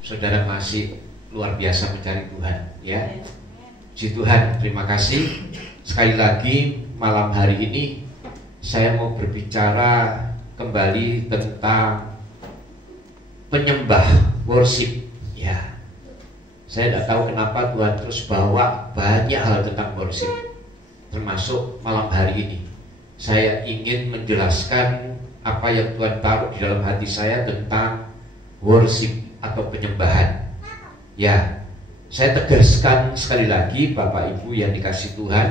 saudara masih luar biasa mencari Tuhan, ya. Puji Tuhan, terima kasih. Sekali lagi malam hari ini saya mau berbicara kembali tentang penyembah, worship, ya. Saya tidak tahu kenapa Tuhan terus bawa banyak hal tentang worship, termasuk malam hari ini. Saya ingin menjelaskan apa yang Tuhan taruh di dalam hati saya tentang worship atau penyembahan. Ya, saya tegaskan sekali lagi Bapak Ibu yang dikasihi Tuhan,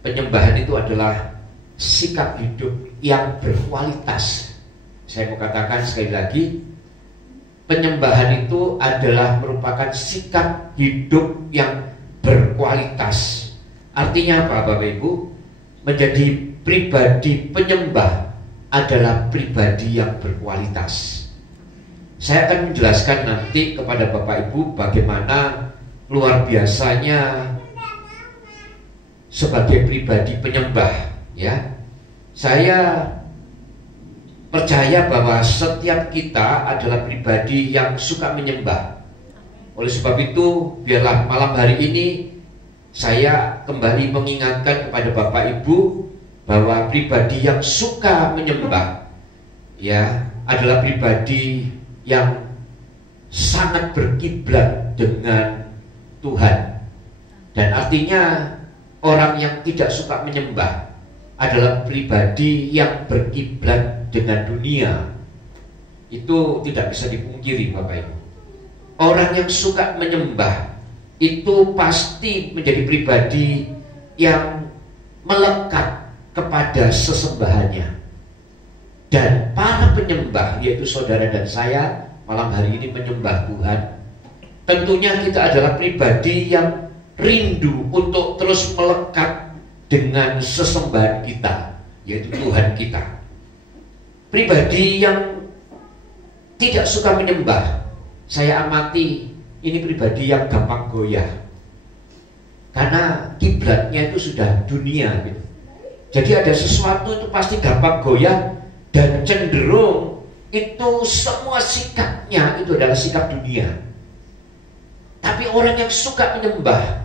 penyembahan itu adalah sikap hidup yang berkualitas. Saya mau katakan sekali lagi, penyembahan itu adalah merupakan sikap hidup yang berkualitas. Artinya apa Bapak Ibu? Menjadi pribadi penyembah adalah pribadi yang berkualitas. Saya akan menjelaskan nanti kepada Bapak Ibu bagaimana luar biasanya sebagai pribadi penyembah, ya. Saya percaya bahwa setiap kita adalah pribadi yang suka menyembah. Oleh sebab itu, biarlah malam hari ini saya kembali mengingatkan kepada Bapak Ibu bahwa pribadi yang suka menyembah, ya, adalah pribadi yang sangat berkiblat dengan Tuhan. Dan artinya orang yang tidak suka menyembah adalah pribadi yang berkiblat dengan dunia. Itu tidak bisa dipungkiri Bapak Ibu. Orang yang suka menyembah itu pasti menjadi pribadi yang melekat kepada sesembahannya. Dan para penyembah, yaitu saudara dan saya malam hari ini menyembah Tuhan. Tentunya kita adalah pribadi yang rindu untuk terus melekat dengan sesembahan kita, yaitu Tuhan kita. Pribadi yang tidak suka menyembah, saya amati ini pribadi yang gampang goyah, karena kiblatnya itu sudah dunia gitu. Jadi ada sesuatu itu pasti gampang goyah, dan cenderung itu semua sikapnya itu adalah sikap dunia. Tapi orang yang suka menyembah,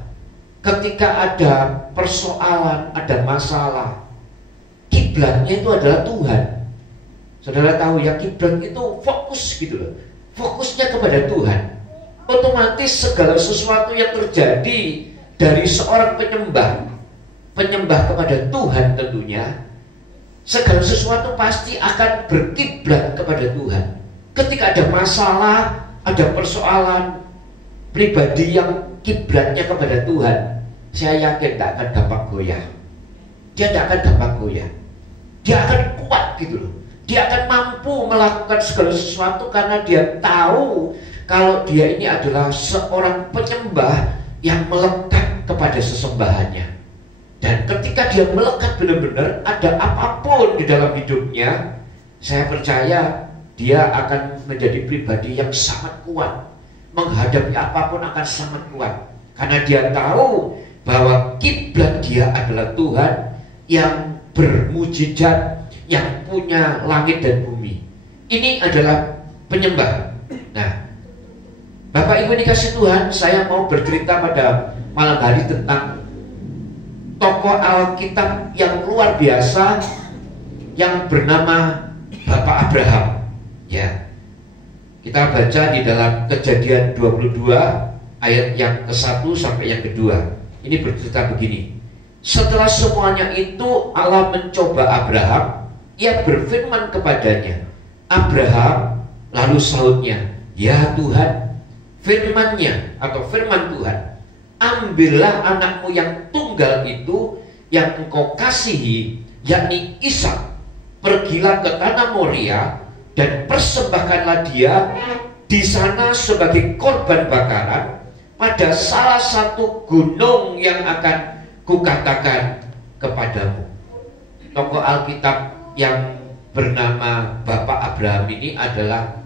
ketika ada persoalan, ada masalah, kiblatnya itu adalah Tuhan. Saudara tahu ya, kiblat itu fokus gitu loh, fokusnya kepada Tuhan. Otomatis segala sesuatu yang terjadi dari seorang penyembah kepada Tuhan tentunya, segala sesuatu pasti akan berkiblat kepada Tuhan. Ketika ada masalah, ada persoalan, pribadi yang kiblatnya kepada Tuhan, saya yakin tidak akan gampang goyah. Dia tidak akan gampang goyah. Dia akan kuat gitu loh. Dia akan mampu melakukan segala sesuatu karena dia tahu kalau dia ini adalah seorang penyembah yang melekat kepada sesembahannya. Dan ketika dia melekat benar-benar, ada apapun di dalam hidupnya, saya percaya dia akan menjadi pribadi yang sangat kuat. Menghadapi apapun akan sangat kuat, karena dia tahu bahwa kiblat dia adalah Tuhan yang bermujizat, yang punya langit dan bumi. Ini adalah penyembah. Nah, Bapak Ibu dikasih Tuhan, saya mau bercerita pada malam hari tentang tokoh Alkitab yang luar biasa yang bernama Bapak Abraham. Ya, kita baca di dalam Kejadian 22 ayat yang ke-1 sampai yang ke-2. Ini bercerita begini. Setelah semuanya itu Allah mencoba Abraham. Ia berfirman kepadanya, Abraham. Lalu sahutnya, ya Tuhan. Firman-Nya atau firman Tuhan, ambillah anakmu yang tunggal itu yang engkau kasihi, yakni Ishak. Pergilah ke tanah Moria dan persembahkanlah dia di sana sebagai korban bakaran pada salah satu gunung yang akan kukatakan kepadamu. Tokoh Alkitab yang bernama Bapak Abraham ini adalah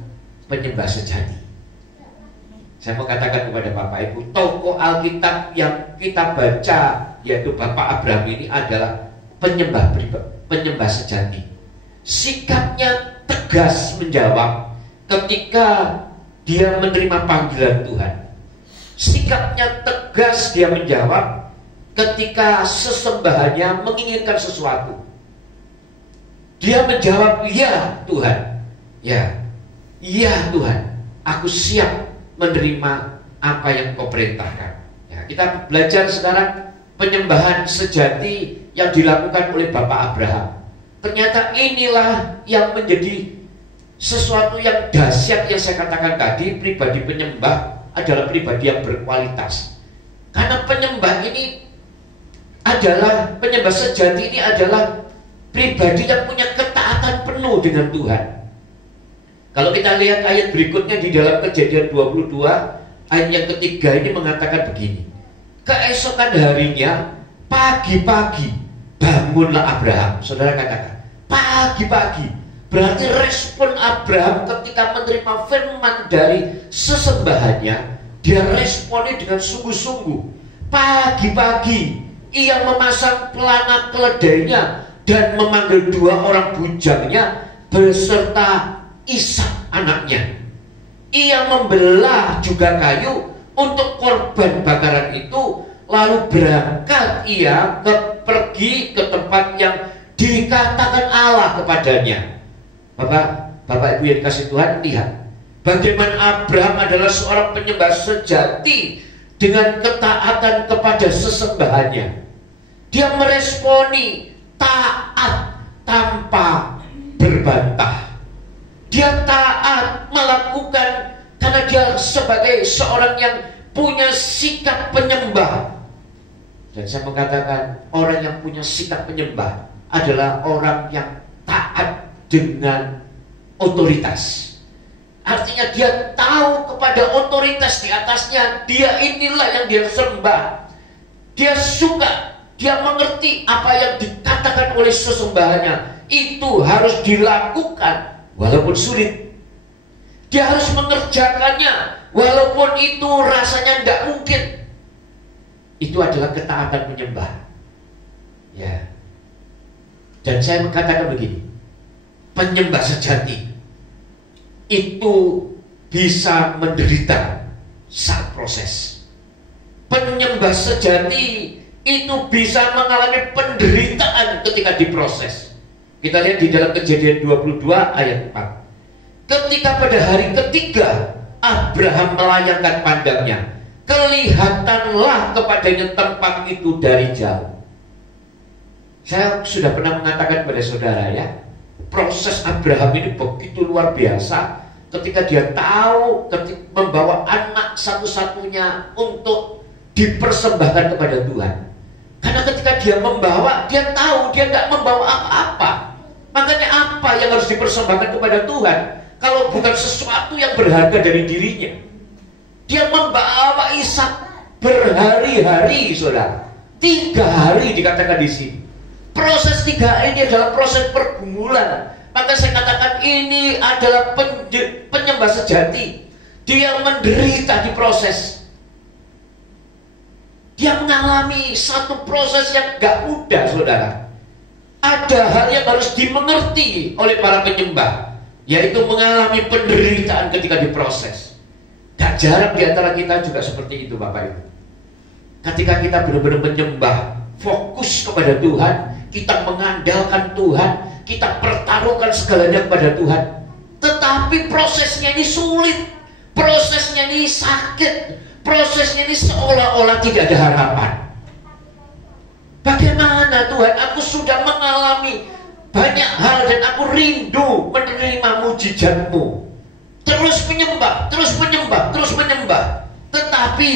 penyembah sejati. Saya mau katakan kepada Bapak Ibu, tokoh Alkitab yang kita baca yaitu Bapak Abraham ini adalah penyembah sejati. Sikapnya tegas menjawab ketika dia menerima panggilan Tuhan. Sikapnya tegas dia menjawab ketika sesembahannya menginginkan sesuatu. Dia menjawab, "Ya Tuhan, ya Tuhan, aku siap menerima apa yang kau perintahkan." Ya, kita belajar sekarang penyembahan sejati yang dilakukan oleh Bapak Abraham. Ternyata inilah yang menjadi sesuatu yang dahsyat yang saya katakan tadi. Pribadi penyembah adalah pribadi yang berkualitas. Karena penyembah sejati ini adalah pribadi yang punya ketaatan penuh dengan Tuhan. Kalau kita lihat ayat berikutnya di dalam Kejadian 22, ayat yang ketiga ini mengatakan begini. Keesokan harinya, pagi-pagi, bangunlah Abraham. Saudara katakan, pagi-pagi. Berarti respon Abraham ketika menerima firman dari sesembahannya, dia responi dengan sungguh-sungguh. Pagi-pagi, ia memasang pelana keledainya dan memanggil 2 orang bujangnya beserta Ishak anaknya. Ia membelah juga kayu untuk korban bakaran itu, lalu berangkat ia pergi ke tempat yang dikatakan Allah kepadanya. Bapak Ibu yang kasih Tuhan, lihat bagaimana Abraham adalah seorang penyembah sejati dengan ketaatan kepada sesembahannya. Dia meresponi taat tanpa berbantah. Dia taat melakukan karena dia sebagai seorang yang punya sikap penyembah. Dan saya mengatakan orang yang punya sikap penyembah adalah orang yang taat dengan otoritas. Artinya dia tahu kepada otoritas di atasnya, dia inilah yang dia sembah. Dia suka, dia mengerti apa yang dikatakan oleh sesembahannya itu harus dilakukan walaupun sulit. Dia harus mengerjakannya walaupun itu rasanya tidak mungkin. Itu adalah ketaatan menyembah. Ya. Dan saya mengatakan begini, penyembah sejati itu bisa menderita saat proses. Penyembah sejati itu bisa mengalami penderitaan ketika diproses. Kita lihat di dalam Kejadian 22 ayat 4. Ketika pada hari ketiga Abraham melayangkan pandangnya, kelihatanlah kepadanya tempat itu dari jauh. Saya sudah pernah mengatakan pada saudara ya, proses Abraham ini begitu luar biasa ketika dia tahu membawa anak satu-satunya untuk dipersembahkan kepada Tuhan. Karena ketika dia membawa, dia tahu dia tidak membawa apa-apa. Makanya apa yang harus dipersembahkan kepada Tuhan kalau bukan sesuatu yang berharga dari dirinya? Dia membawa Ishak berhari-hari, saudara. 3 hari dikatakan di sini. Proses 3 hari ini adalah proses pergumulan. Maka saya katakan ini adalah penyembah sejati. Dia menderita di proses. Dia mengalami satu proses yang gak mudah, saudara. Ada hal yang harus dimengerti oleh para penyembah, yaitu mengalami penderitaan ketika diproses. Gak jarang di antara kita juga seperti itu, Bapak Ibu. Ketika kita benar-benar menyembah, fokus kepada Tuhan, kita mengandalkan Tuhan, kita pertaruhkan segalanya kepada Tuhan. Tetapi prosesnya ini sulit, prosesnya ini sakit, prosesnya ini seolah-olah tidak ada harapan. Bagaimana Tuhan, aku sudah mengalami banyak hal dan aku rindu menerima mujizat-Mu. Terus menyembah, terus menyembah, terus menyembah. Tetapi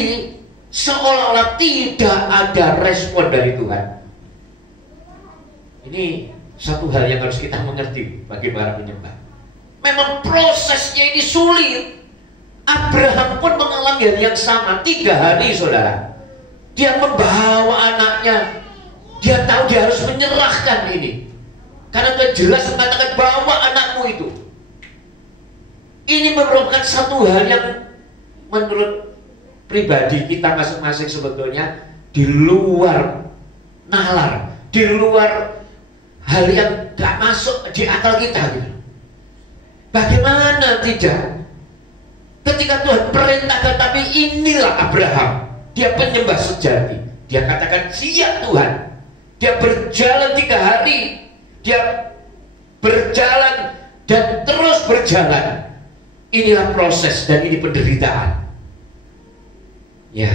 seolah-olah tidak ada respon dari Tuhan. Ini satu hal yang harus kita mengerti bagi para penyembah. Memang prosesnya ini sulit. Abraham pun mengalami hal yang sama. 3 hari, saudara. Dia membawa anaknya. Dia tahu dia harus menyerahkan ini. Karena Tuhan jelas mengatakan, bawa anakmu itu. Ini merupakan satu hal yang menurut pribadi kita masing-masing sebetulnya di luar nalar, di luar hal yang gak masuk di akal kita gitu. Bagaimana tidak? Ketika Tuhan perintahkan, tapi inilah Abraham, dia penyembah sejati. Dia katakan, siap Tuhan. Dia berjalan 3 hari, dia berjalan dan terus berjalan. Inilah proses dan ini penderitaan. Ya,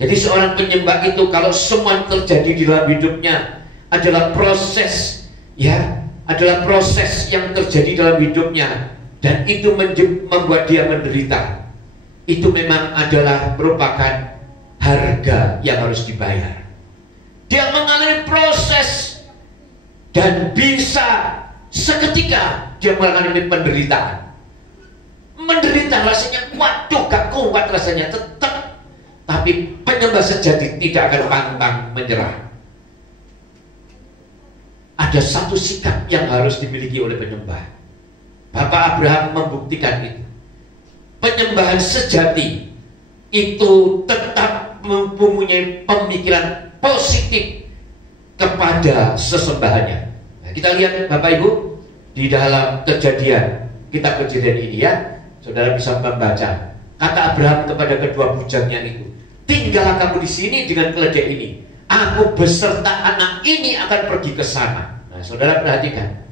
jadi seorang penyembah itu kalau semua yang terjadi di dalam hidupnya adalah proses, ya, adalah proses yang terjadi dalam hidupnya, dan itu membuat dia menderita. Itu memang adalah merupakan harga yang harus dibayar. Dia mengalami proses dan bisa seketika dia mengalami penderitaan. Menderita rasanya, waduh gak kuat rasanya, tetap. Tapi penyembah sejati tidak akan pantang menyerah. Ada satu sikap yang harus dimiliki oleh penyembah. Bapak Abraham membuktikan itu. Penyembahan sejati itu tetap mempunyai pemikiran positif kepada sesembahannya. Nah, kita lihat Bapak Ibu di dalam Kejadian, kitab Kejadian ini ya, saudara bisa membaca. Kata Abraham kepada kedua bujangnya itu, tinggallah kamu di sini dengan keledai ini. Aku beserta anak ini akan pergi ke sana. Nah, saudara perhatikan.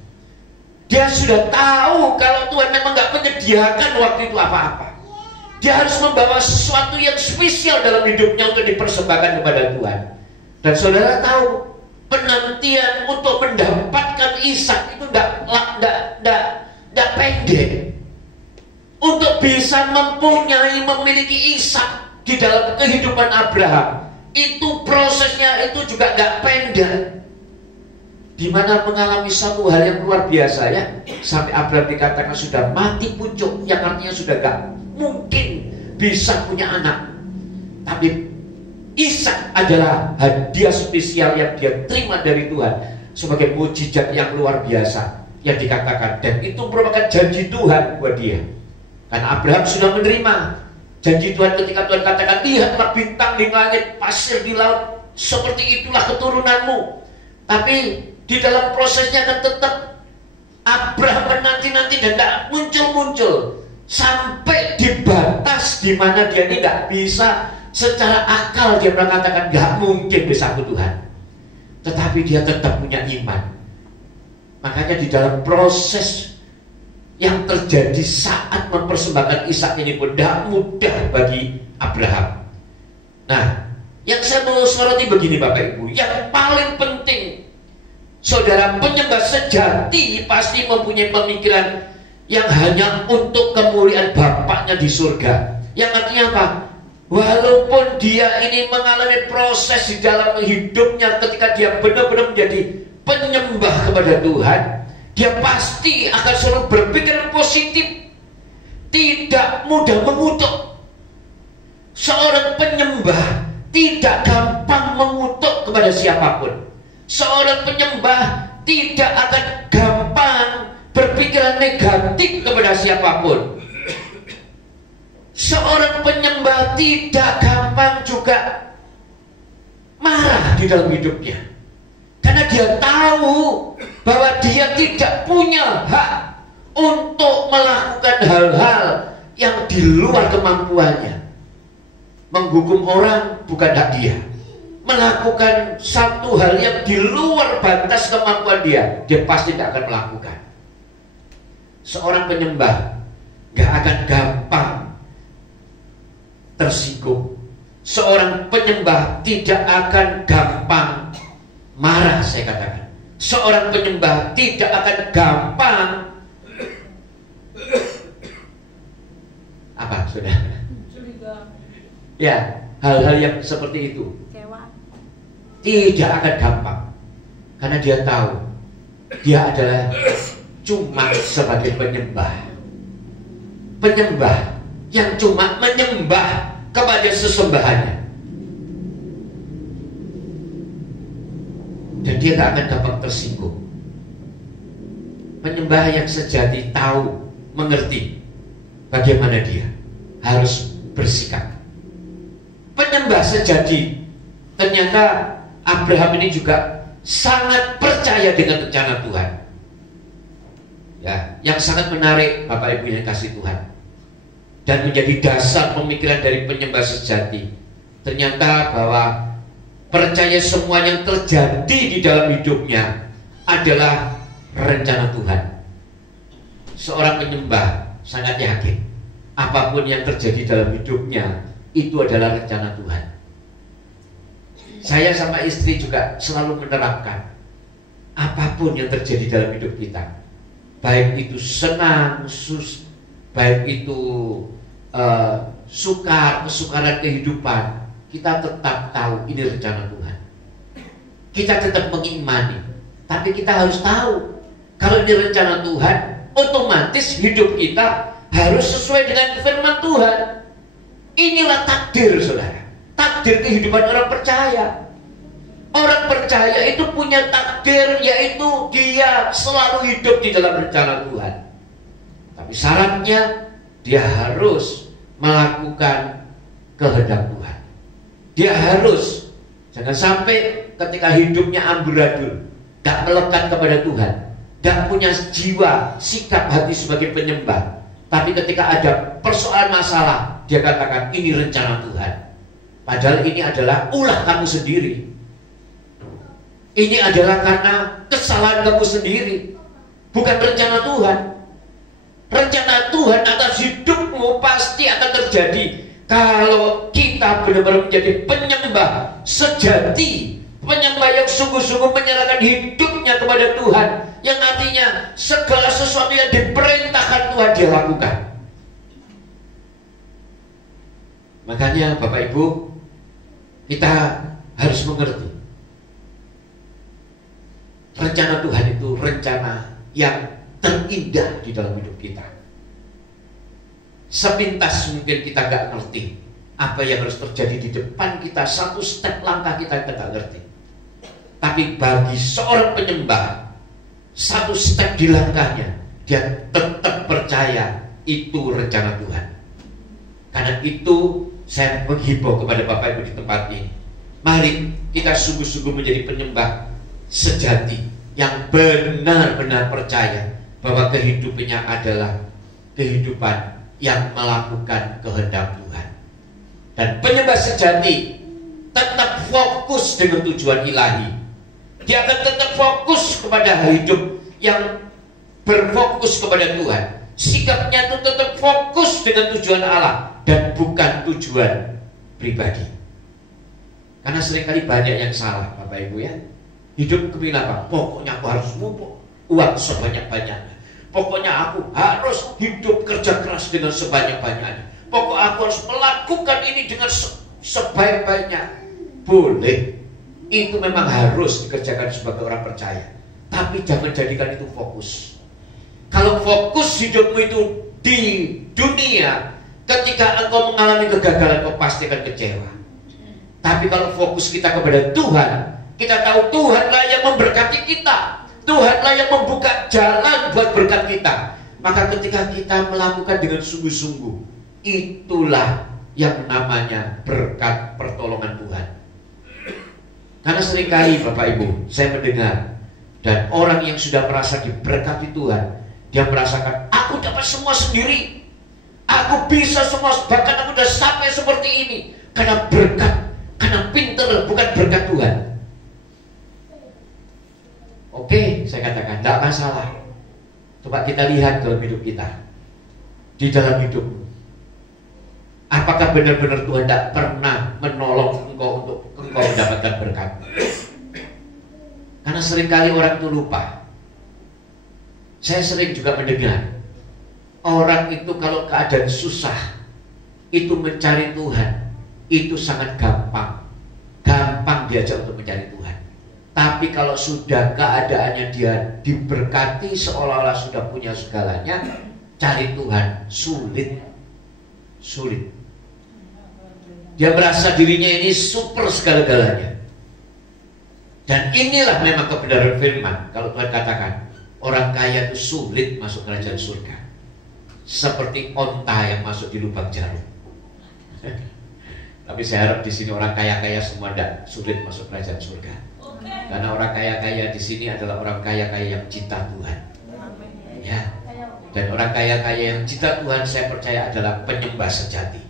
Dia sudah tahu kalau Tuhan memang gak menyediakan waktu itu apa-apa. Dia harus membawa sesuatu yang spesial dalam hidupnya untuk dipersembahkan kepada Tuhan. Dan saudara tahu, penantian untuk mendapatkan Ishak itu tidak pendek. Untuk bisa memiliki Ishak di dalam kehidupan Abraham, itu prosesnya itu juga gak pendek. Di mana mengalami satu hal yang luar biasa ya, sampai Abraham dikatakan sudah mati pucuk, yang artinya sudah gak mungkin bisa punya anak. Tapi Ishak adalah hadiah spesial yang dia terima dari Tuhan sebagai mujizat yang luar biasa yang dikatakan, dan itu merupakan janji Tuhan buat dia. Karena Abraham sudah menerima janji Tuhan ketika Tuhan katakan, lihatlah bintang di langit, pasir di laut, seperti itulah keturunanmu. Tapi di dalam prosesnya akan tetap Abraham menanti-nanti dan tidak muncul-muncul sampai di batas di mana dia tidak bisa secara akal dia mengatakan gak mungkin bisa aku Tuhan. Tetapi dia tetap punya iman. Makanya di dalam proses yang terjadi saat mempersembahkan Ishak ini pun tidak mudah bagi Abraham. Nah, yang saya mau soroti begini Bapak Ibu, yang paling penting, saudara penyembah sejati pasti mempunyai pemikiran yang hanya untuk kemuliaan Bapaknya di surga. Yang artinya apa? Walaupun dia ini mengalami proses di dalam hidupnya ketika dia benar-benar menjadi penyembah kepada Tuhan, dia pasti akan selalu berpikir positif, tidak mudah mengutuk. Seorang penyembah tidak gampang mengutuk kepada siapapun. Seorang penyembah tidak akan gampang berpikiran negatif kepada siapapun. Seorang penyembah tidak gampang juga marah di dalam hidupnya, karena dia tahu bahwa dia tidak punya hak untuk melakukan hal-hal yang di luar kemampuannya. Menghukum orang bukan hak dia. Melakukan satu hal yang di luar batas kemampuan dia pasti tidak akan melakukan. Seorang penyembah gak akan gampang tersinggung. Seorang penyembah tidak akan gampang marah, saya katakan. Seorang penyembah tidak akan gampang apa sudah? Ya, hal-hal yang seperti itu tidak akan gampang, karena dia tahu dia adalah cuma sebagai penyembah yang cuma menyembah kepada sesembahannya, dan dia tak akan gampang tersinggung. Penyembah yang sejati tahu, mengerti bagaimana dia harus bersikap. Penyembah sejati, ternyata Abraham ini juga sangat percaya dengan rencana Tuhan. Ya, yang sangat menarik Bapak Ibu yang kasih Tuhan. dan menjadi dasar pemikiran dari penyembah sejati. Ternyata bahwa percaya semua yang terjadi di dalam hidupnya adalah rencana Tuhan. Seorang penyembah sangat yakin apapun yang terjadi dalam hidupnya itu adalah rencana Tuhan. Saya sama istri juga selalu menerapkan apapun yang terjadi dalam hidup kita, baik itu senang, baik itu kesukaran kehidupan, kita tetap tahu ini rencana Tuhan. Kita tetap mengimani, tapi kita harus tahu kalau ini rencana Tuhan, otomatis hidup kita harus sesuai dengan firman Tuhan. Inilah takdir, saudara. Takdir kehidupan orang percaya. Orang percaya itu punya takdir, yaitu dia selalu hidup di dalam rencana Tuhan. Tapi syaratnya dia harus melakukan kehendak Tuhan. Dia harus, jangan sampai ketika hidupnya amburadul, tidak melekat kepada Tuhan, tidak punya jiwa, sikap hati sebagai penyembah, tapi ketika ada persoalan masalah, dia katakan ini rencana Tuhan. Padahal ini adalah ulah kamu sendiri. Ini adalah karena kesalahan kamu sendiri, bukan rencana Tuhan. Rencana Tuhan atas hidupmu pasti akan terjadi kalau kita benar-benar menjadi penyembah sejati, penyembah yang sungguh-sungguh menyerahkan hidupnya kepada Tuhan, yang artinya segala sesuatu yang diperintahkan Tuhan dia lakukan. Makanya Bapak Ibu, kita harus mengerti rencana Tuhan itu rencana yang terindah di dalam hidup kita. Sepintas mungkin kita gak ngerti apa yang harus terjadi di depan kita, satu step langkah kita gak ngerti. Tapi bagi seorang penyembah, satu step di langkahnya, dia tetap percaya itu rencana Tuhan. Karena itu saya menghimbau kepada Bapak Ibu di tempat ini, mari kita sungguh-sungguh menjadi penyembah sejati yang benar-benar percaya bahwa kehidupannya adalah kehidupan yang melakukan kehendak Tuhan. Dan penyembah sejati tetap fokus dengan tujuan ilahi. Dia akan tetap fokus kepada hidup yang berfokus kepada Tuhan. Sikapnya itu tetap fokus dengan tujuan Allah dan bukan tujuan pribadi. Karena seringkali banyak yang salah, Bapak Ibu ya. Hidup kepingin apa? Pokoknya aku harus mumpuk uang sebanyak-banyaknya. Pokoknya aku harus hidup kerja keras dengan sebanyak-banyaknya. Pokoknya aku harus melakukan ini dengan sebaik-baiknya. Boleh, itu memang harus dikerjakan sebagai orang percaya. Tapi jangan jadikan itu fokus. Kalau fokus hidupmu itu di dunia, ketika engkau mengalami kegagalan, kau pasti akan kecewa. Tapi kalau fokus kita kepada Tuhan, kita tahu Tuhanlah yang memberkati kita, Tuhanlah yang membuka jalan buat berkat kita. Maka ketika kita melakukan dengan sungguh-sungguh, itulah yang namanya berkat pertolongan Tuhan. Karena seringkali Bapak Ibu, saya mendengar, dan orang yang sudah merasa diberkati Tuhan, dia merasakan, aku dapat semua sendiri, aku bisa semua, bahkan aku sudah sampai seperti ini karena berkat, karena pinter, bukan berkat Tuhan. Oke, saya katakan, tidak masalah. Coba kita lihat dalam hidup kita, di dalam hidupmu, apakah benar-benar Tuhan tidak pernah menolong engkau untuk engkau mendapatkan berkat? Karena seringkali orang itu lupa. Saya sering juga mendengar orang itu kalau keadaan susah, itu mencari Tuhan, itu sangat gampang. Gampang diajak untuk mencari Tuhan. Tapi kalau sudah keadaannya dia diberkati, seolah-olah sudah punya segalanya, cari Tuhan sulit. Sulit. Dia merasa dirinya ini super segala-galanya. Dan inilah memang kebenaran firman. Kalau Tuhan katakan, orang kaya itu sulit masuk kerajaan surga, seperti onta yang masuk di lubang jarum. Tapi saya harap di sini orang kaya-kaya semua tidak sulit masuk kerajaan surga. Karena orang kaya-kaya di sini adalah orang kaya-kaya yang cinta Tuhan. Ya. Dan orang kaya-kaya yang cinta Tuhan, saya percaya adalah penyembah sejati.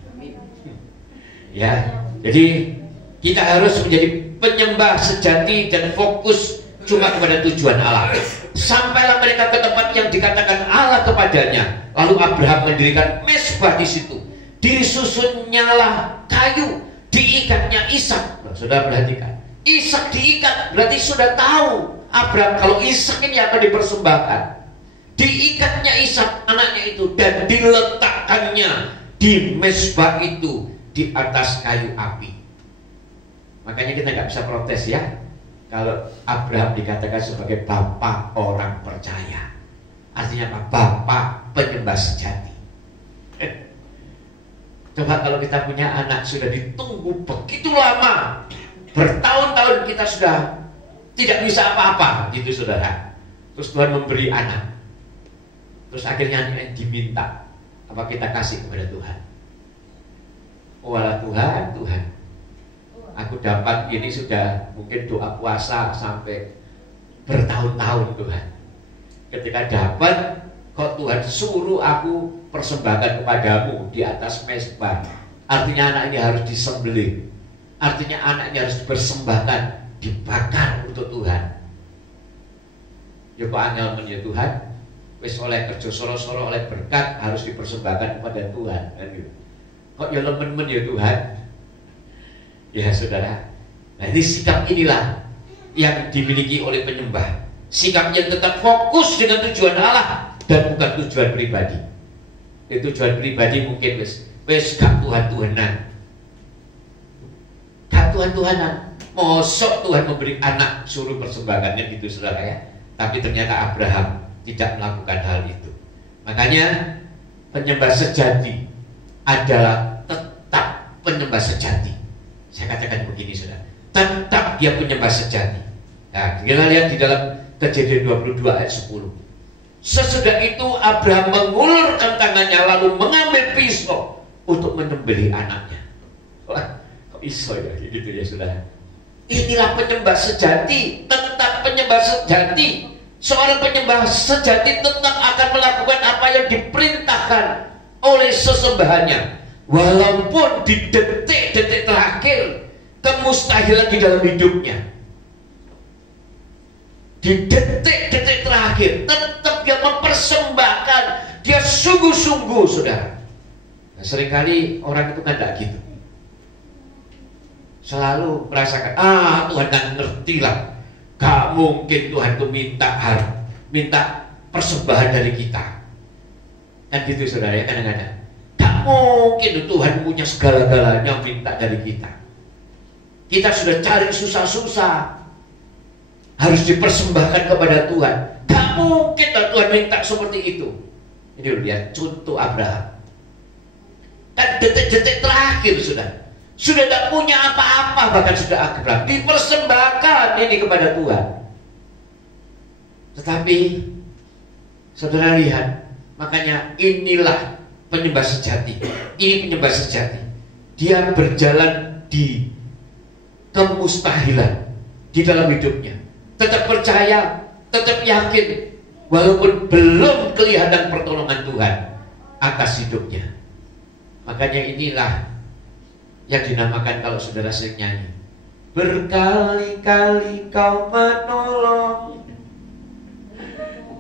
Ya, jadi kita harus menjadi penyembah sejati dan fokus cuma kepada tujuan Allah. Sampailah mereka ke tempat yang dikatakan Allah kepadanya. Lalu Abraham mendirikan mezbah di situ. Disusunnyalah kayu, diikatnya Ishak. Nah, saudara perhatikan, Ishak diikat, berarti sudah tahu Abraham kalau Ishak ini akan dipersembahkan. Diikatnya Ishak anaknya itu dan diletakkannya di mezbah itu di atas kayu api. Makanya kita nggak bisa protes ya kalau Abraham dikatakan sebagai bapak orang percaya. Artinya apa? Bapak penyembah sejati. Coba kalau kita punya anak sudah ditunggu begitu lama, bertahun-tahun kita sudah tidak bisa apa-apa gitu saudara. Terus Tuhan memberi anak, terus akhirnya yang diminta apa kita kasih kepada Tuhan? Walah Tuhan, aku dapat ini sudah mungkin doa puasa sampai bertahun-tahun Tuhan. Ketika dapat, kok Tuhan suruh aku persembahkan kepadamu di atas mezbah. Artinya anak ini harus disembelih. Artinya anak ini harus dipersembahkan, dibakar untuk Tuhan. Ya kok angel ya Tuhan, wis oleh kerja soro-soro oleh berkat harus dipersembahkan kepada Tuhan. Kok ya lemen-men ya Tuhan. Ya saudara, nah ini sikap inilah yang dimiliki oleh penyembah. Sikap yang tetap fokus dengan tujuan Allah dan bukan tujuan pribadi. Itu tujuan pribadi mungkin wis gak Tuhan-Tuhanan. Gak Tuhan-Tuhanan. Mosok Tuhan memberi anak suruh persembahkannya gitu saudara ya. Tapi ternyata Abraham tidak melakukan hal itu. Makanya penyembah sejati adalah tetap penyembah sejati. Saya katakan begini saudara, tetap dia penyembah sejati. Nah, kita lihat di dalam Kejadian 22 ayat 10. Sesudah itu Abraham mengulurkan tangannya lalu mengambil pisau untuk menyembelih anaknya. Wah, kok iso ya gitu ya saudara. Inilah penyembah sejati, tetap penyembah sejati. Seorang penyembah sejati tetap akan melakukan apa yang diperintahkan oleh sesembahannya. Walaupun di detik-detik terakhir kemustahilan di dalam hidupnya, di detik-detik terakhir tetap dia mempersembahkan, dia sungguh-sungguh saudara. Nah, seringkali orang itu kan tidak gitu, selalu merasakan Tuhan kan ngerti lah, gak mungkin Tuhan itu minta persembahan dari kita kan gitu saudara ya. Kadang-kadang gak mungkin Tuhan punya segala-galanya minta dari kita. Kita sudah cari susah-susah harus dipersembahkan kepada Tuhan. Gak mungkin Tuhan minta seperti itu. Ini lihat contoh Abraham. Kan detik-detik terakhir sudah tidak punya apa-apa, bahkan sudah Abraham dipersembahkan ini kepada Tuhan. Tetapi saudara lihat, makanya inilah penyembah sejati. Ini penyembah sejati. Dia berjalan di kemustahilan di dalam hidupnya. Tetap percaya, tetap yakin, walaupun belum kelihatan pertolongan Tuhan atas hidupnya. Makanya inilah yang dinamakan kalau saudara sering nyanyi, berkali-kali kau menolong,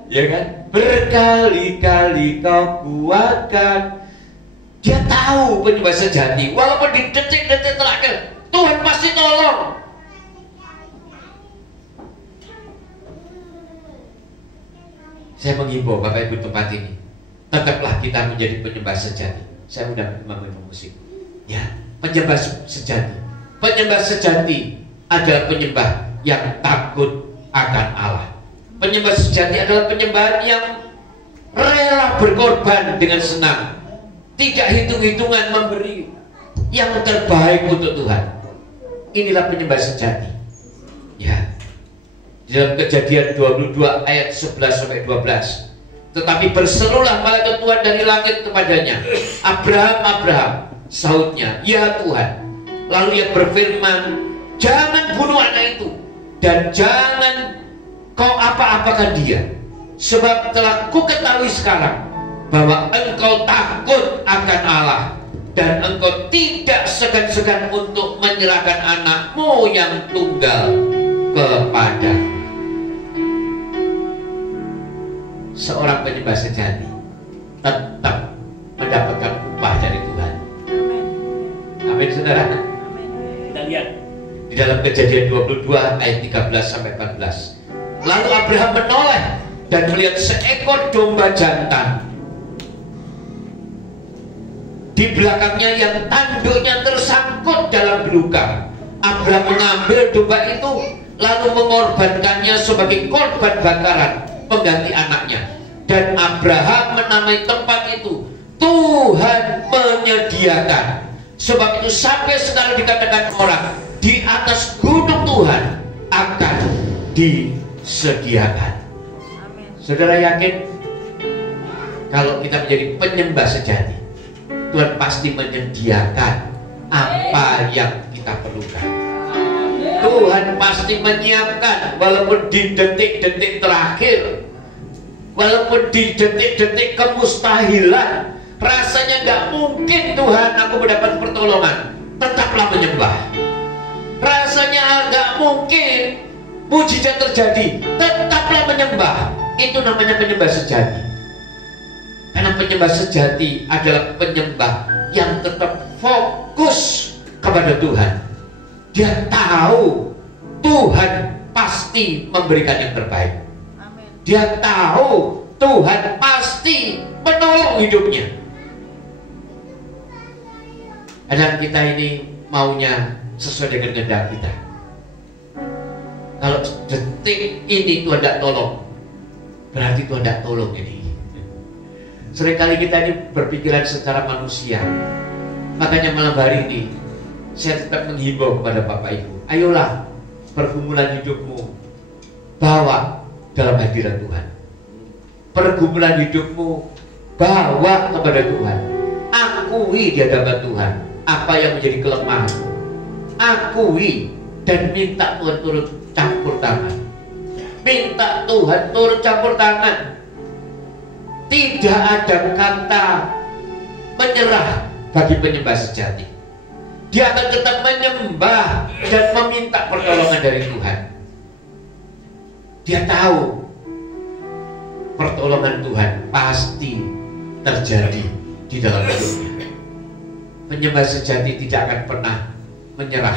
ya kan? Berkali-kali kau kuatkan. Dia tahu penyembah sejati, walaupun di detik-detik terakhir Tuhan pasti tolong. Saya menghimbau Bapak Ibu tempat ini, tetaplah kita menjadi penyembah sejati. Saya udah membangun musik. Ya, penyembah sejati. Penyembah sejati adalah penyembah yang takut akan Allah. Penyembah sejati adalah penyembahan yang rela berkorban dengan senang, tidak hitung-hitungan, memberi yang terbaik untuk Tuhan. Inilah penyembah sejati. Ya. Dalam Kejadian 22 ayat 11-12. Tetapi berserulah malaikat Tuhan dari langit kepadanya, Abraham, Abraham. Sahutnya, ya Tuhan. Lalu ia berfirman, jangan bunuh anak itu, dan jangan kau apa-apakan dia, sebab telah ku ketahui sekarang bahwa engkau takut akan Allah dan engkau tidak segan-segan untuk menyerahkan anakmu yang tunggal kepada. Seorang penyembah sejati tetap mendapatkan upah dari Tuhan. Amin, saudara. Kita lihat di dalam Kejadian 22 ayat 13 sampai 14. Lalu Abraham menoleh dan melihat seekor domba jantan di belakangnya yang tanduknya tersangkut dalam belukar. Abraham mengambil domba itu lalu mengorbankannya sebagai korban bakaran pengganti anaknya. Dan Abraham menamai tempat itu Tuhan menyediakan. Sebab itu sampai sekarang dikatakan orang, di atas gunung Tuhan akan disediakan. Saudara yakin kalau kita menjadi penyembah sejati, Tuhan pasti menyediakan apa yang kita perlukan. Tuhan pasti menyiapkan, walaupun di detik-detik terakhir, walaupun di detik-detik kemustahilan, rasanya nggak mungkin Tuhan aku mendapat pertolongan, tetaplah menyembah. Rasanya nggak mungkin mujizat terjadi, tetaplah menyembah. Itu namanya penyembah sejati. Karena penyembah sejati adalah penyembah yang tetap fokus kepada Tuhan. Dia tahu Tuhan pasti memberikan yang terbaik. Dia tahu Tuhan pasti menolong hidupnya. Dan kita ini maunya sesuai dengan kehendak kita. Kalau detik ini Tuhan tidak tolong, berarti Tuhan tidak tolong ini. Seringkali kita ini berpikiran secara manusia. Makanya malam hari ini saya tetap menghimbau kepada Bapak Ibu, ayolah pergumulan hidupmu bawa dalam hadirat Tuhan. Pergumulan hidupmu bawa kepada Tuhan. Akui di hadapan Tuhan apa yang menjadi kelemahanmu. Akui dan minta Tuhan turut campur tangan. Minta Tuhan turut campur tangan. Tidak ada kata menyerah bagi penyembah sejati. Dia akan tetap menyembah dan meminta pertolongan dari Tuhan. Dia tahu pertolongan Tuhan pasti terjadi di dalam hidupnya. Penyembah sejati tidak akan pernah menyerah.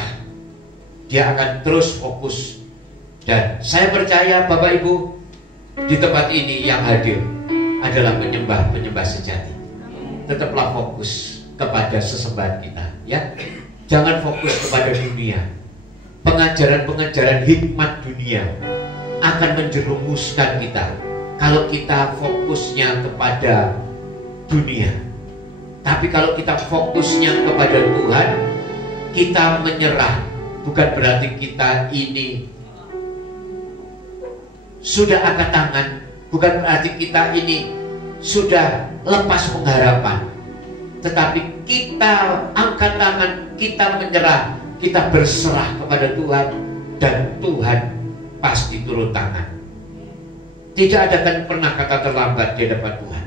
Dia akan terus fokus. Dan saya percaya Bapak Ibu di tempat ini yang hadir adalah penyembah sejati. Tetaplah fokus kepada sesembahan kita, ya. Jangan fokus kepada dunia. Pengajaran-pengajaran hikmat dunia akan menjerumuskan kita kalau kita fokusnya kepada dunia. Tapi kalau kita fokusnya kepada Tuhan, kita menyerah. Bukan berarti kita ini sudah angkat tangan, bukan berarti kita ini sudah lepas pengharapan. Tetapi kita angkat tangan, kita menyerah, kita berserah kepada Tuhan, dan Tuhan pasti turun tangan. Tidak ada kan pernah kata terlambat di hadapan Tuhan.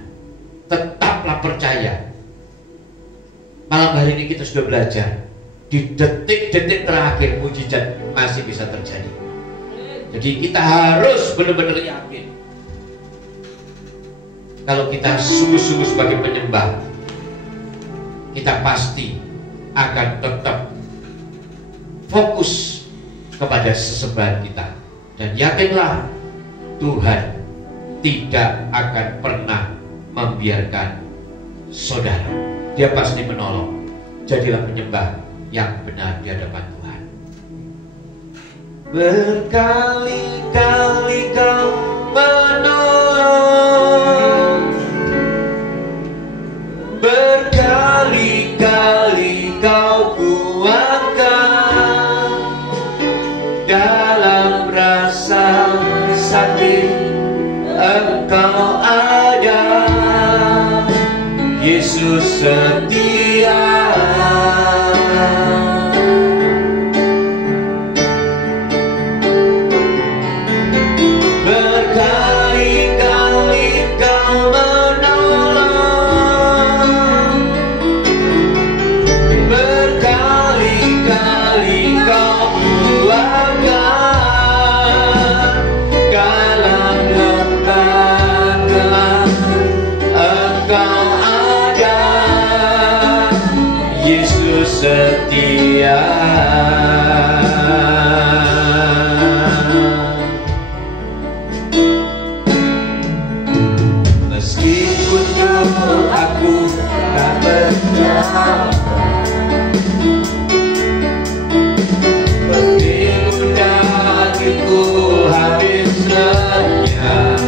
Tetaplah percaya. Malam hari ini kita sudah belajar, di detik-detik terakhir mujizat masih bisa terjadi. Jadi kita harus benar-benar yakin kalau kita sungguh-sungguh sebagai penyembah, kita pasti akan tetap fokus kepada sesembahan kita. Dan yakinlah Tuhan tidak akan pernah membiarkan saudara. Dia pasti menolong. Jadilah penyembah yang benar di hadapan Tuhan. Berkali-kali kau menolong, berkali-kali kau kuatkan, dalam rasa sakit Engkau ada, Yesus setia. Berkali-kali kau menolong, Yesus setia. Meskipun doaku tak terjawab, meskipun dagingku habis lenyap,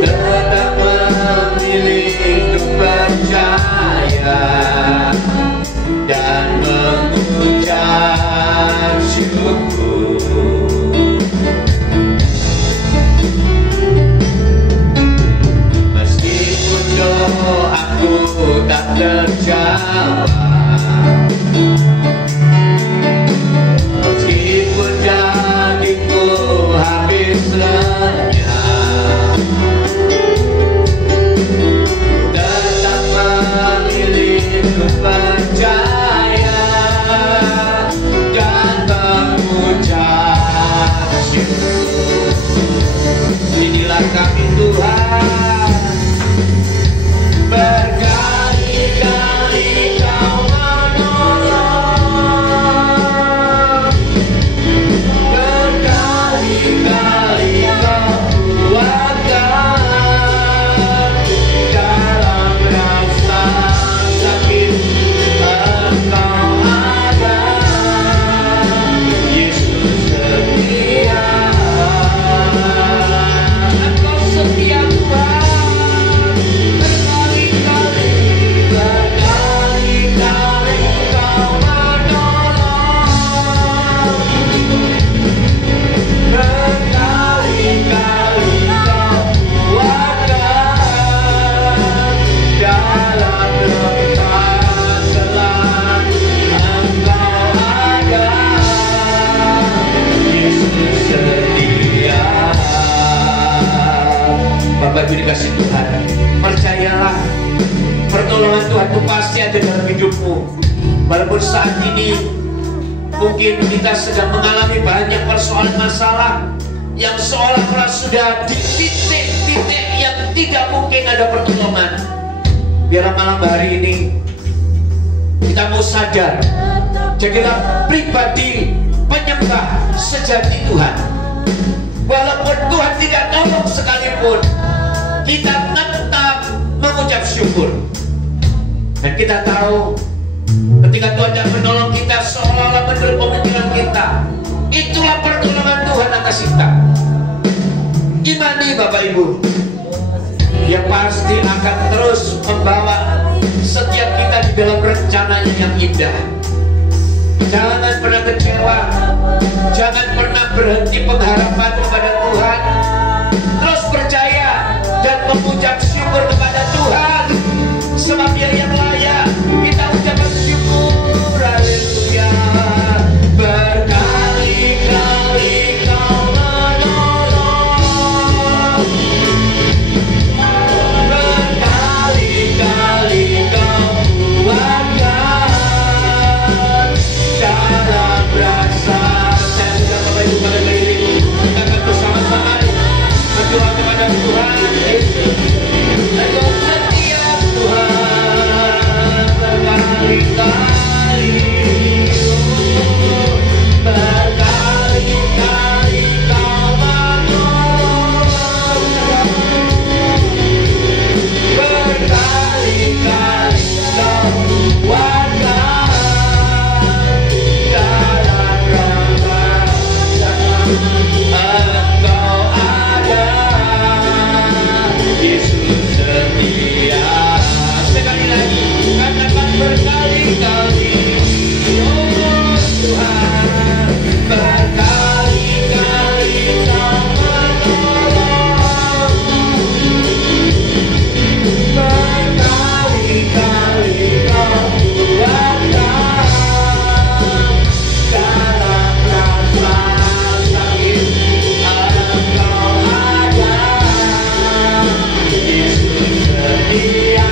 tetap memilih untuk percaya dan mengucap syukur. Meskipun doaku tak terjawab, meskipun dagingku habis lenyap, tetap memilih untuk percaya dan mengucap syukur. Inilah kami Tuhan, berkali-kali Kau menolong, berkali-kali Kau kuatkan, dalam rasa sakit Engkau ada. Yesus setia, Engkau setia Tuhan. Berkali-kali, berkali-kali Kau menolong, berkali-kali Kau kuatkan, dalam lemah selam Engkau ada. Yesus setia. Bapak Ibu dikasih Tuhan, percayalah pertolongan Tuhan itu pasti ada dalam hidupmu. Walaupun saat ini mungkin kita sedang mengalami banyak persoalan masalah yang seolah-olah sudah di titik-titik yang tidak mungkin ada pertolongan. Biarlah malam hari ini kita mau sadar, jadilah pribadi penyembah sejati Tuhan. Walaupun Tuhan tidak tolong sekalipun, kita tetap mengucap syukur. Dan kita tahu ketika Tuhan tidak menolong kita, seolah-olah menurut pemikiran kita, itulah pertolongan Tuhan atas kita. Imani Bapak Ibu, Dia pasti akan terus membawa setiap kita di dalam rencananya yang indah. Jangan pernah kecewa, jangan pernah berhenti pengharapan kepada Tuhan. Terus percaya dan mengucap syukur kepada Tuhan, sebab Dia yang layak kita ucapkan syukur. Haleluya. Berkali-kali Kau menolong, berkali-kali Kau kuatkan, dalam rasa. Saya sudah Bapak Ibu pada keliling, kita akan bersama-sama berdoa kepada Tuhan. Yesus, Engkau setia Tuhan, berkali-kali, berkali-kali Kau menolong, berkali-kali Kau kuatkan, dalam rasa Engkau ada. Yesus setia. Sekali lagi, katakan berkali-kali, oh Tuhan, berkali-kali Kau menolong, berkali-kali Kau kuatkan, dalam rasa sakit Engkau ada. Yesus setia.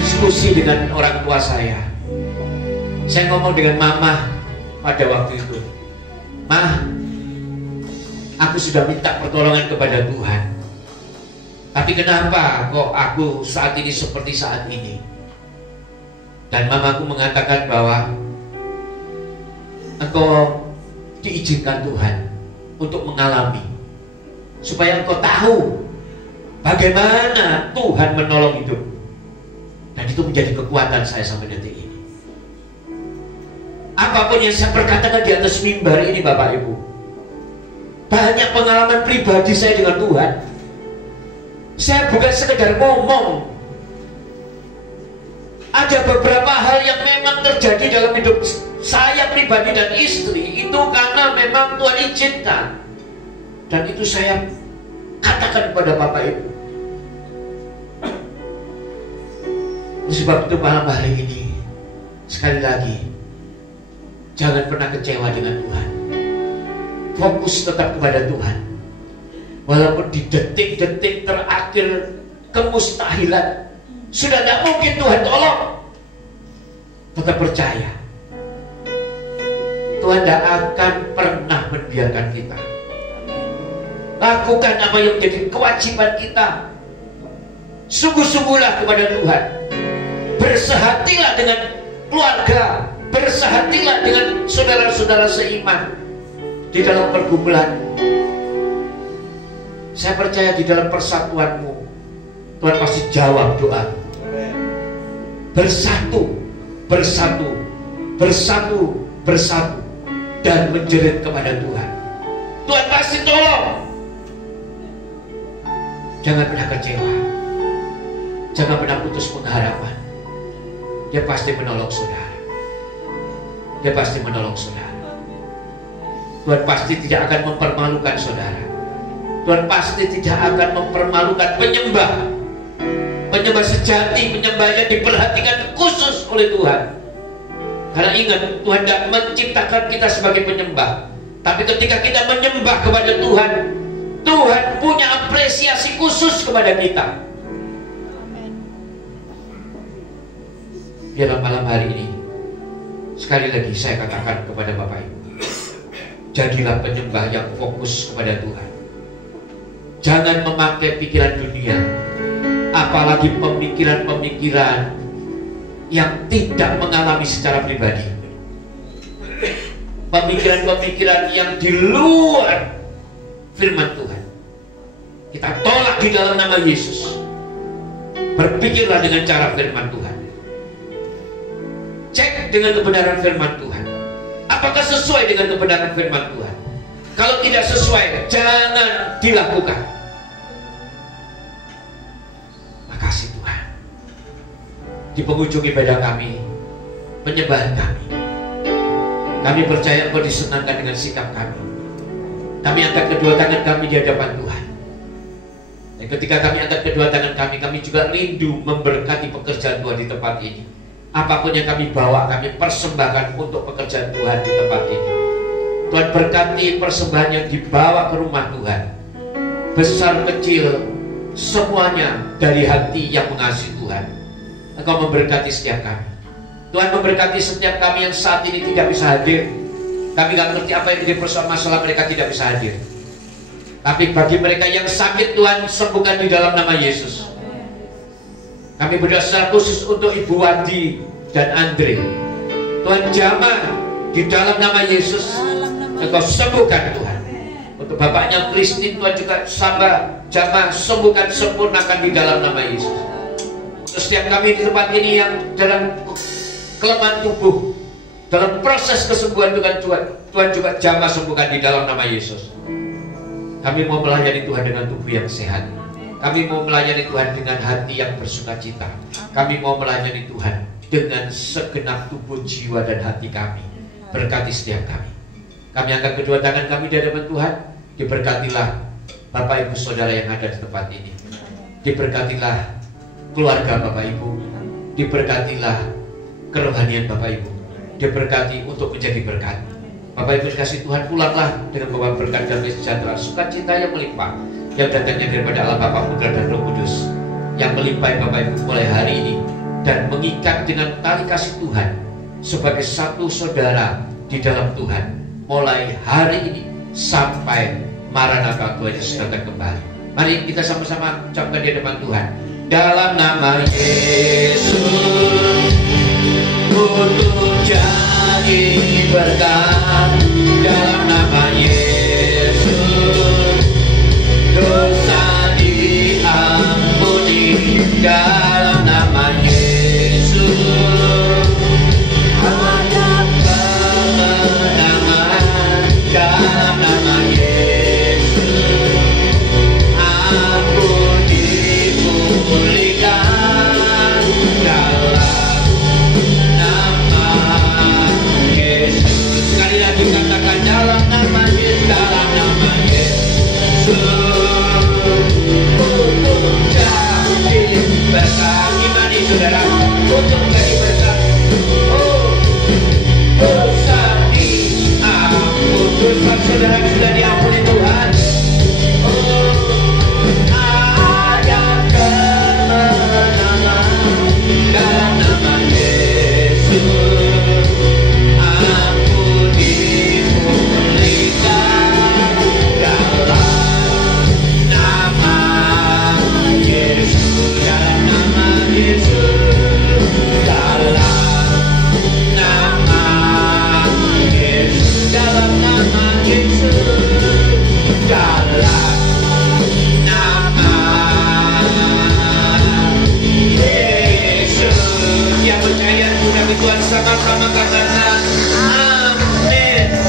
diskusi dengan orang tua saya. Saya ngomong dengan mama pada waktu itu, "Ma, aku sudah minta pertolongan kepada Tuhan. Tapi kenapa kok aku saat ini seperti saat ini?" Dan mamaku mengatakan bahwa engkau diizinkan Tuhan untuk mengalami, supaya engkau tahu bagaimana Tuhan menolong hidup. Dan itu menjadi kekuatan saya sampai detik ini. Apapun yang saya perkatakan di atas mimbar ini, Bapak Ibu, banyak pengalaman pribadi saya dengan Tuhan. Saya bukan sekedar ngomong. Ada beberapa hal yang memang terjadi dalam hidup saya pribadi dan istri, itu karena memang Tuhan izinkan. Dan itu saya katakan kepada Bapak Ibu. Sebab itu malam hari ini, sekali lagi, jangan pernah kecewa dengan Tuhan. Fokus tetap kepada Tuhan. Walaupun di detik-detik terakhir kemustahilan sudah tidak mungkin Tuhan tolong, tetap percaya Tuhan tidak akan pernah membiarkan kita. Lakukan apa yang menjadi kewajiban kita. Sungguh-sungguhlah kepada Tuhan. Bersehatilah dengan keluarga, bersehatilah dengan saudara-saudara seiman di dalam pergumulan. Saya percaya di dalam persatuanmu Tuhan pasti jawab doa. Bersatu, bersatu, bersatu, bersatu, dan menjerit kepada Tuhan. Tuhan pasti tolong. Jangan pernah kecewa, jangan pernah putus pengharapan. Dia pasti menolong saudara. Dia pasti menolong saudara. Tuhan pasti tidak akan mempermalukan saudara. Tuhan pasti tidak akan mempermalukan penyembah. Penyembah sejati, penyembah yang diperhatikan khusus oleh Tuhan. Karena ingat, Tuhan tidak menciptakan kita sebagai penyembah. Tapi ketika kita menyembah kepada Tuhan, Tuhan punya apresiasi khusus kepada kita. Biarlah malam hari ini, sekali lagi saya katakan kepada Bapak Ibu, jadilah penyembah yang fokus kepada Tuhan. Jangan memakai pikiran dunia, apalagi pemikiran-pemikiran yang tidak mengalami secara pribadi. Pemikiran-pemikiran yang di luar firman Tuhan, kita tolak di dalam nama Yesus. Berpikirlah dengan cara firman Tuhan. Cek dengan kebenaran firman Tuhan. Apakah sesuai dengan kebenaran firman Tuhan? Kalau tidak sesuai, jangan dilakukan. Makasih Tuhan. Di penghujung ibadah kami, penyembahan kami percaya Engkau disenangkan dengan sikap kami. Kami angkat kedua tangan kami di hadapan Tuhan. Dan ketika kami angkat kedua tangan kami juga rindu memberkati pekerjaan Tuhan di tempat ini. Apapun yang kami bawa, kami persembahkan untuk pekerjaan Tuhan di tempat ini. Tuhan berkati persembahan yang dibawa ke rumah Tuhan, besar kecil, semuanya dari hati yang mengasihi Tuhan. Engkau memberkati setiap kami. Tuhan memberkati setiap kami yang saat ini tidak bisa hadir. Kami gak ngerti apa yang menjadi persoalan masalah mereka tidak bisa hadir. Tapi bagi mereka yang sakit, Tuhan sembuhkan di dalam nama Yesus. Kami berdoa secara khusus untuk Ibu Wadi dan Andre. Tuhan jamah di dalam nama Yesus. Engkau sembuhkan Tuhan. Untuk bapaknya Kristin, Tuhan juga jamah sembuhkan, sempurnakan di dalam nama Yesus. Untuk setiap kami di tempat ini yang dalam kelemahan tubuh, dalam proses kesembuhan Tuhan juga jamah sembuhkan di dalam nama Yesus. Kami mau melayani Tuhan dengan tubuh yang sehat. Kami mau melayani Tuhan dengan hati yang bersukacita. Kami mau melayani Tuhan dengan segenap tubuh, jiwa, dan hati kami. Berkati setiap kami. Kami angkat kedua tangan kami di hadapan Tuhan. Diberkatilah Bapak Ibu Saudara yang ada di tempat ini. Diberkatilah keluarga Bapak Ibu. Diberkatilah kerohanian Bapak Ibu. Diberkati untuk menjadi berkat. Bapak Ibu dikasih Tuhan, pulanglah dengan membawa berkat dan sejahtera, sukacita yang melimpah, yang datangnya daripada Allah Bapa, Putra dan Roh Kudus, yang melimpah Bapak Ibu mulai hari ini dan mengikat dengan tali kasih Tuhan sebagai satu saudara di dalam Tuhan mulai hari ini sampai Maranatha Tuhan Yesus datang kembali. Mari kita sama-sama ucapkan di depan Tuhan. Dalam nama Yesus untuk jadi berkat, dalam nama Yesus dosa diampuni, dalam nama Yesus ada kemenangan, dalam nama Yesus aku dipulihkan, dalam nama Yesus. Sekali lagi katakan, dalam nama Yesus, dalam nama Yesus untuk jadi berkat. Imani saudara, untuk jadi berkat. Oh, dosa diampuni, dosa saudara sudah diampuni Tuhan. Oh, ada kemenangan dalam nama Yesus. Aku dipulihkan dalam nama Yesus, dalam nama Yesus, dalam nama Yesus, dalam nama Yesus, dalam nama Yesus. Yang percaya sudah Tuhan sama-sama